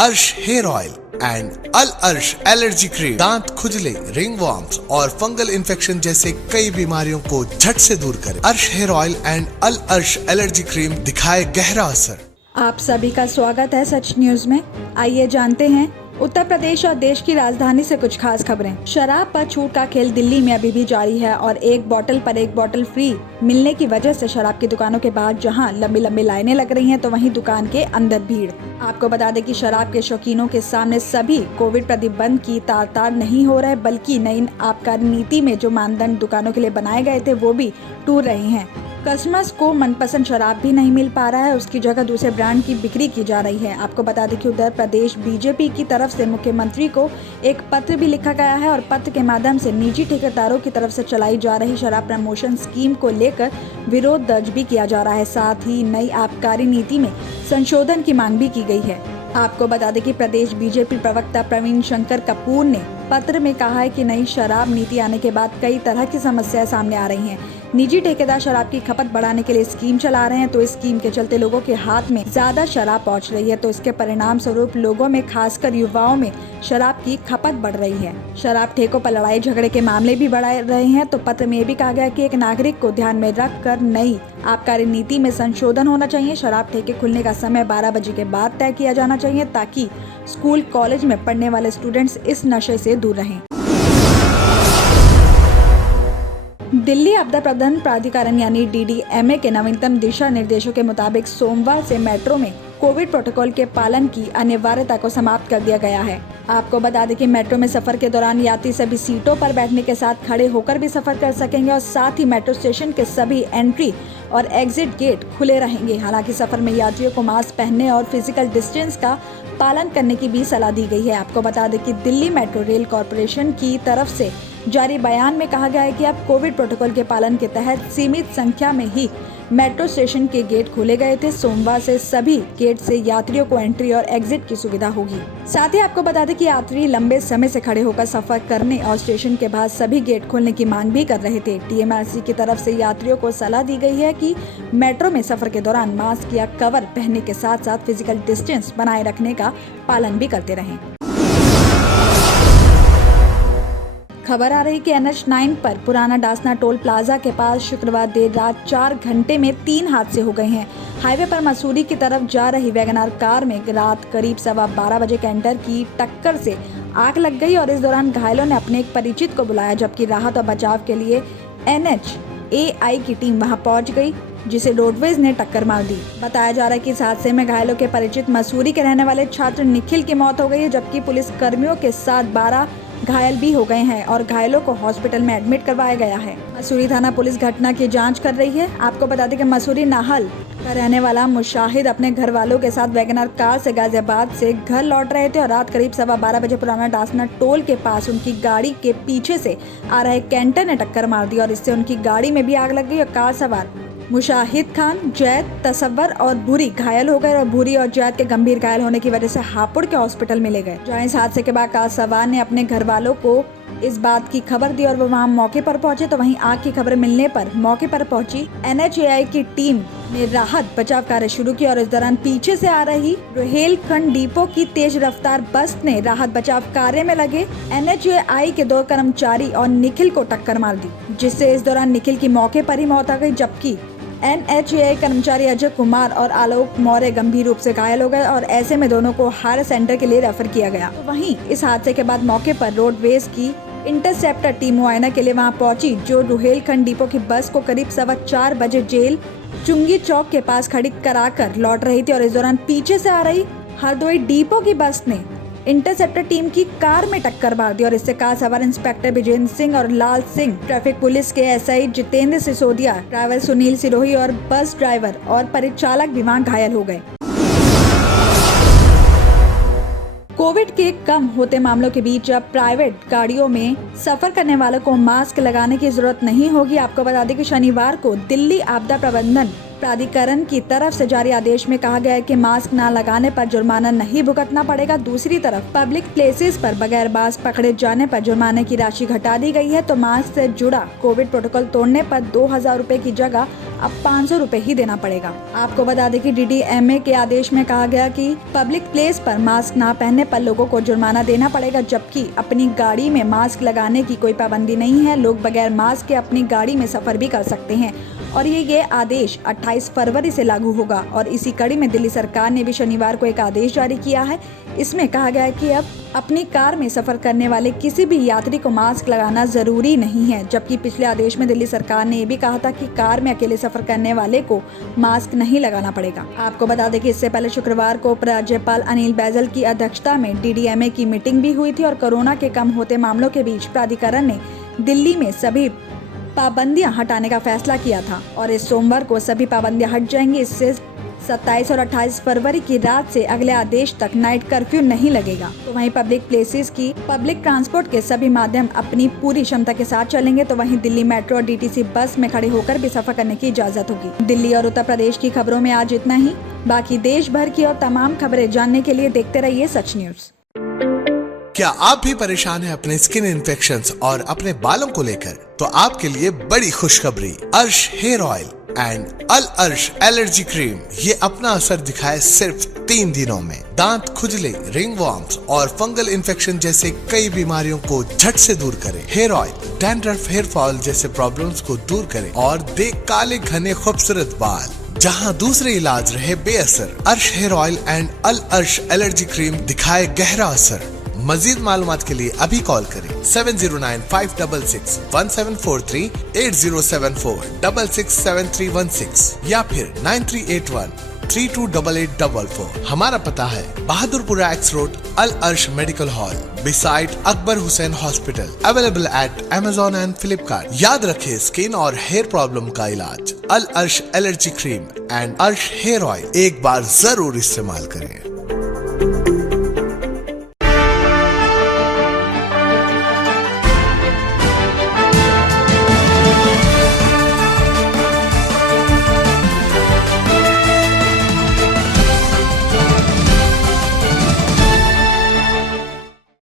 अर्श hair oil and अल अर्श allergy cream दांत खुजले, रिंग वॉर्म्स और फंगल इन्फेक्शन जैसे कई बीमारियों को झट से दूर करे। अर्श हेयर ऑयल एंड अल अर्श एलर्जी क्रीम दिखाए गहरा असर। आप सभी का स्वागत है सच न्यूज में। आइए जानते हैं उत्तर प्रदेश और देश की राजधानी से कुछ खास खबरें। शराब पर छूट का खेल दिल्ली में अभी भी जारी है और एक बोतल पर एक बोतल फ्री मिलने की वजह से शराब की दुकानों के बाहर जहां लंबी लंबी लाइनें लग रही हैं, तो वहीं दुकान के अंदर भीड़। आपको बता दें कि शराब के शौकीनों के सामने सभी कोविड प्रतिबंध की तार नहीं हो रहे, बल्कि नई आबकारी नीति में जो मानदंड दुकानों के लिए बनाए गए थे वो भी टूट रहे हैं। कस्टमर्स को मनपसंद शराब भी नहीं मिल पा रहा है, उसकी जगह दूसरे ब्रांड की बिक्री की जा रही है। आपको बता दें कि उत्तर प्रदेश बीजेपी की तरफ से मुख्यमंत्री को एक पत्र भी लिखा गया है और पत्र के माध्यम से निजी ठेकेदारों की तरफ से चलाई जा रही शराब प्रमोशन स्कीम को लेकर विरोध दर्ज भी किया जा रहा है। साथ ही नई आबकारी नीति में संशोधन की मांग भी की गई है। आपको बता दें कि प्रदेश बीजेपी प्रवक्ता प्रवीण शंकर कपूर ने पत्र में कहा है कि नई शराब नीति आने के बाद कई तरह की समस्याएं सामने आ रही हैं। निजी ठेकेदार शराब की खपत बढ़ाने के लिए स्कीम चला रहे हैं, तो इस स्कीम के चलते लोगों के हाथ में ज्यादा शराब पहुंच रही है, तो इसके परिणाम स्वरूप लोगों में खासकर युवाओं में शराब की खपत बढ़ रही है। शराब ठेकों पर लड़ाई झगड़े के मामले भी बढ़ रहे हैं। तो पत्र में ये भी कहा गया कि एक नागरिक को ध्यान में रख कर नई आबकारी नीति में संशोधन होना चाहिए। शराब ठेके खुलने का समय 12 बजे के बाद तय किया जाना चाहिए, ताकि स्कूल कॉलेज में पढ़ने वाले स्टूडेंट्स इस नशे से दूर रहें। दिल्ली आपदा प्रबंधन प्राधिकरण यानी DDMA के नवीनतम दिशा निर्देशों के मुताबिक सोमवार से मेट्रो में कोविड प्रोटोकॉल के पालन की अनिवार्यता को समाप्त कर दिया गया है। आपको बता दें कि मेट्रो में सफर के दौरान यात्री सभी सीटों पर बैठने के साथ खड़े होकर भी सफर कर सकेंगे और साथ ही मेट्रो स्टेशन के सभी एंट्री और एग्जिट गेट खुले रहेंगे। हालांकि सफर में यात्रियों को मास्क पहनने और फिजिकल डिस्टेंस का पालन करने की भी सलाह दी गई है। आपको बता दें कि दिल्ली मेट्रो रेल कॉरपोरेशन की तरफ से जारी बयान में कहा गया है कि अब कोविड प्रोटोकॉल के पालन के तहत सीमित संख्या में ही मेट्रो स्टेशन के गेट खोले गए थे। सोमवार से सभी गेट से यात्रियों को एंट्री और एग्जिट की सुविधा होगी। साथ ही आपको बता दें कि यात्री लंबे समय से खड़े होकर सफर करने और स्टेशन के बाहर सभी गेट खोलने की मांग भी कर रहे थे। TMRC की तरफ से यात्रियों को सलाह दी गई है कि मेट्रो में सफर के दौरान मास्क या कवर पहनने के साथ साथ फिजिकल डिस्टेंस बनाए रखने का पालन भी करते रहें। खबर आ रही कि NH9 पर पुराना डासना टोल प्लाजा के पास शुक्रवार देर रात 4 घंटे में 3 हादसे हो गए हैं। हाईवे पर मसूरी की तरफ जा रही वैगनार कार में रात करीब 12:15 बजे कैंटर की टक्कर से आग लग गई और इस दौरान घायलों ने अपने एक परिचित को बुलाया, जबकि राहत और बचाव के लिए NHAI की टीम वहां पहुंच गई, जिसे रोडवेज ने टक्कर मार दी। बताया जा रहा है कि इस हादसे में घायलों के परिचित मसूरी के रहने वाले छात्र निखिल की मौत हो गई है, जबकि पुलिस कर्मियों के साथ 12 घायल भी हो गए हैं और घायलों को हॉस्पिटल में एडमिट करवाया गया है। मसूरी थाना पुलिस घटना की जांच कर रही है। आपको बता दें कि मसूरी नाहल का रहने वाला मुशाहिद अपने घर वालों के साथ वैगनर कार से गाजियाबाद से घर लौट रहे थे और रात करीब 12:15 बजे पुराना डासना टोल के पास उनकी गाड़ी के पीछे से आ रहे कैंटर ने टक्कर मार दी और इससे उनकी गाड़ी में भी आग लग गई और कार सवार मुशाहिद खान, जैद, तसव्वर और भूरी घायल हो गए और भूरी और जैद के गंभीर घायल होने की वजह से हापुड़ के हॉस्पिटल में ले गए। जहां इस हादसे के बाद कार सवार ने अपने घर वालों को इस बात की खबर दी और वो वहां मौके पर पहुंचे, तो वहीं आग की खबर मिलने पर मौके पर पहुंची NHAI की टीम ने राहत बचाव कार्य शुरू किया और इस दौरान पीछे से आ रही रोहेलखंड डिपो की तेज रफ्तार बस ने राहत बचाव कार्य में लगे NHAI के 2 कर्मचारी और निखिल को टक्कर मार दी, जिससे इस दौरान निखिल की मौके पर ही मौत आ गई, जबकि NHAI कर्मचारी अजय कुमार और आलोक मौर्य गंभीर रूप से घायल हो गए और ऐसे में दोनों को हायर सेंटर के लिए रेफर किया गया। तो वहीं इस हादसे के बाद मौके पर रोडवेज की इंटरसेप्टर टीम मुआयना के लिए वहां पहुंची, जो रोहेलखंड डिपो की बस को करीब 4:15 बजे जेल चुंगी चौक के पास खड़ी कराकर लौट रही थी और इस दौरान पीछे से आ रही हरदोई डिपो की बस ने इंटरसेप्टर टीम की कार में टक्कर मार दी और इससे कार सवार इंस्पेक्टर विजेंद्र सिंह और लाल सिंह, ट्रैफिक पुलिस के SI जितेंद्र सिसोदिया, ड्राइवर सुनील सिरोही और बस ड्राइवर और परिचालक भी वहां घायल हो गए। कोविड के कम होते मामलों के बीच अब प्राइवेट गाड़ियों में सफर करने वालों को मास्क लगाने की जरूरत नहीं होगी। आपको बता दें कि शनिवार को दिल्ली आपदा प्रबंधन प्राधिकरण की तरफ से जारी आदेश में कहा गया है कि मास्क न लगाने पर जुर्माना नहीं भुगतना पड़ेगा। दूसरी तरफ पब्लिक प्लेसेस पर बगैर मास्क पकड़े जाने पर जुर्माने की राशि घटा दी गई है। तो मास्क से जुड़ा कोविड प्रोटोकॉल तोड़ने पर 2000 रुपए की जगह अब 500 रुपए ही देना पड़ेगा। आपको बता दें कि DDMA के आदेश में कहा गया कि पब्लिक प्लेस पर मास्क न पहनने पर लोगों को जुर्माना देना पड़ेगा, जबकि अपनी गाड़ी में मास्क लगाने की कोई पाबंदी नहीं है। लोग बगैर मास्क के अपनी गाड़ी में सफर भी कर सकते हैं और ये आदेश 28 फरवरी से लागू होगा। और इसी कड़ी में दिल्ली सरकार ने भी शनिवार को एक आदेश जारी किया है। इसमें कहा गया है कि अब अपनी कार में सफर करने वाले किसी भी यात्री को मास्क लगाना जरूरी नहीं है, जबकि पिछले आदेश में दिल्ली सरकार ने ये भी कहा था कि कार में अकेले सफर करने वाले को मास्क नहीं लगाना पड़ेगा। आपको बता दें कि इससे पहले शुक्रवार को उपराज्यपाल अनिल बैजल की अध्यक्षता में DDMA की मीटिंग भी हुई थी और कोरोना के कम होते मामलों के बीच प्राधिकरण ने दिल्ली में सभी पाबंदियां हटाने का फैसला किया था और इस सोमवार को सभी पाबंदियां हट जाएंगी। इससे 27 और 28 फरवरी की रात से अगले आदेश तक नाइट कर्फ्यू नहीं लगेगा। तो वहीं पब्लिक प्लेसेस की पब्लिक ट्रांसपोर्ट के सभी माध्यम अपनी पूरी क्षमता के साथ चलेंगे। तो वहीं दिल्ली मेट्रो और DTC बस में खड़े होकर भी सफर करने की इजाजत होगी। दिल्ली और उत्तर प्रदेश की खबरों में आज इतना ही। बाकी देश भर की और तमाम खबरें जानने के लिए देखते रहिए सच न्यूज। क्या आप भी परेशान हैं अपने स्किन इन्फेक्शंस और अपने बालों को लेकर? तो आपके लिए बड़ी खुशखबरी, अर्श हेयर ऑयल एंड अल अर्श एलर्जी क्रीम ये अपना असर दिखाए सिर्फ 3 दिनों में। दांत खुजले, रिंगवॉर्म्स और फंगल इन्फेक्शन जैसे कई बीमारियों को झट से दूर करे। Hair oil dandruff, hair fall जैसे प्रॉब्लम्स को दूर करे और दे काले घने खूबसूरत बाल जहां दूसरे इलाज रहे बेअसर। अर्श हेयर ऑयल एंड अल अर्श एलर्जी क्रीम दिखाए गहरा असर। मजीद मालूमात के लिए अभी कॉल करें 7095661743, 8074667316 या फिर 9381328844। हमारा पता है बहादुरपुरा एक्स रोड, अल अर्श medical hall beside Akbar Hussain hospital. Available at Amazon and Flipkart। याद रखें, स्किन और हेयर प्रॉब्लम का इलाज अल अर्श एलर्जी क्रीम एंड अर्श हेयर ऑयल एक बार जरूर इस्तेमाल करें।